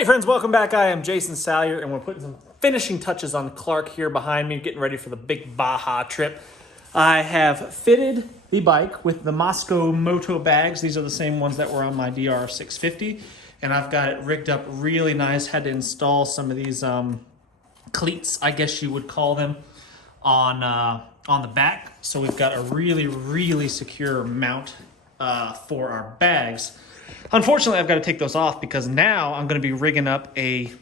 Hey friends, welcome back. I am Jason Salyer and we're putting some finishing touches on Klark here behind me, getting ready for the big Baja trip. I have fitted the bike with the Mosco Moto bags. These are the same ones that were on my DR650, and I've got it rigged up really nice. Had to install some of these cleats, I guess you would call them, on the back. So we've got a really secure mount for our bags. Unfortunately, I've got to take those off because now I'm going to be rigging up a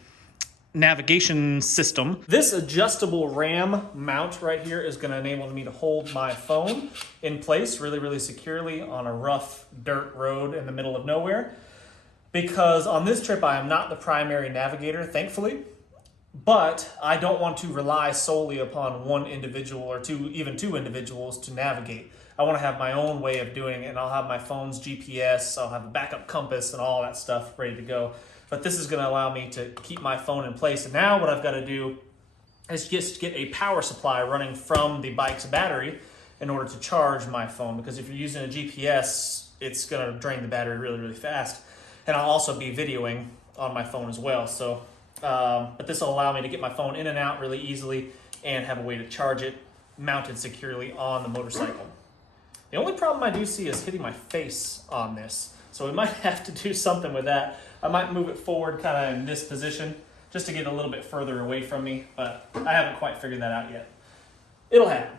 navigation system. This adjustable RAM mount right here is going to enable me to hold my phone in place really securely on a rough dirt road in the middle of nowhere. Because on this trip, I am not the primary navigator, thankfully, but I don't want to rely solely upon one individual or even two individuals to navigate. I want to have my own way of doing it, and I'll have my phone's GPS, I'll have a backup compass and all that stuff ready to go. But this is going to allow me to keep my phone in place. And now what I've got to do is just get a power supply running from the bike's battery in order to charge my phone. Because if you're using a GPS, it's going to drain the battery really fast. And I'll also be videoing on my phone as well. So, but this will allow me to get my phone in and out really easily and have a way to charge it mounted securely on the motorcycle. The only problem I do see is hitting my face on this. So we might have to do something with that. I might move it forward kind of in this position just to get a little bit further away from me, but I haven't quite figured that out yet. It'll happen.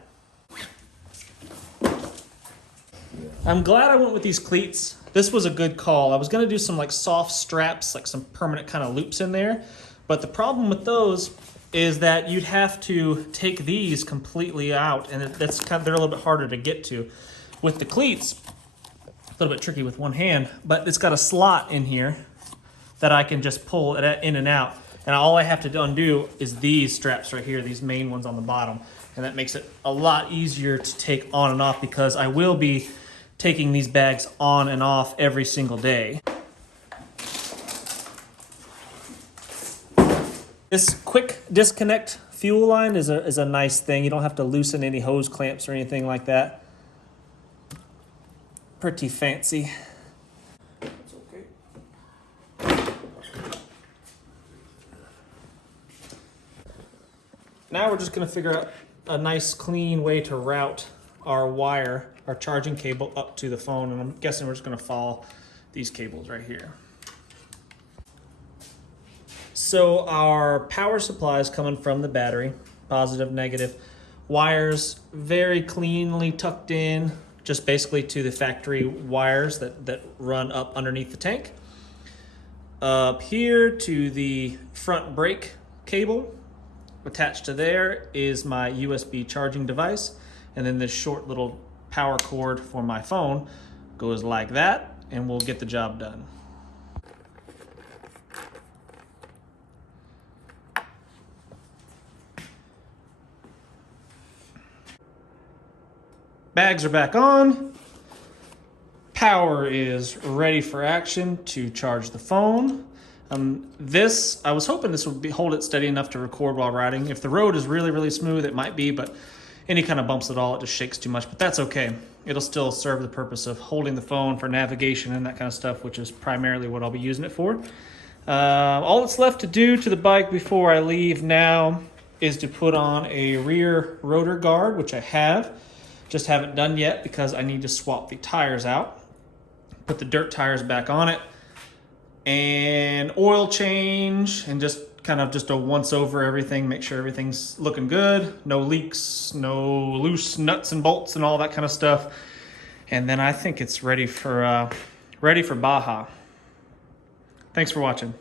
I'm glad I went with these cleats. This was a good call. I was gonna do some like soft straps, like some permanent kind of loops in there, but the problem with those is that you'd have to take these completely out, and they're a little bit harder to get to. With the cleats, a little bit tricky with one hand, but it's got a slot in here that I can just pull it in and out. And all I have to undo is these straps right here, these main ones on the bottom. And that makes it a lot easier to take on and off because I will be taking these bags on and off every single day. This quick disconnect fuel line is a nice thing. You don't have to loosen any hose clamps or anything like that. Pretty fancy. That's okay. Now we're just going to figure out a nice clean way to route our wire, our charging cable up to the phone, and I'm guessing we're just going to follow these cables right here. So our power supply is coming from the battery, positive, negative. Wires very cleanly tucked in, just basically to the factory wires that run up underneath the tank. Up here to the front brake cable. Attached to there is my USB charging device. And then this short little power cord for my phone goes like that, and we'll get the job done. Bags are back on. Power is ready for action to charge the phone. I was hoping this would hold it steady enough to record while riding. If the road is really smooth, it might be, but any kind of bumps at all, it just shakes too much, but that's okay. It'll still serve the purpose of holding the phone for navigation and that kind of stuff, which is primarily what I'll be using it for. All that's left to do to the bike before I leave now is to put on a rear rotor guard, which I have. Just haven't done yet because I need to swap the tires out, put the dirt tires back on it, and oil change, and just a once over everything, make sure everything's looking good, no leaks, no loose nuts and bolts and all that kind of stuff. And then I think it's ready for Baja. Thanks for watching.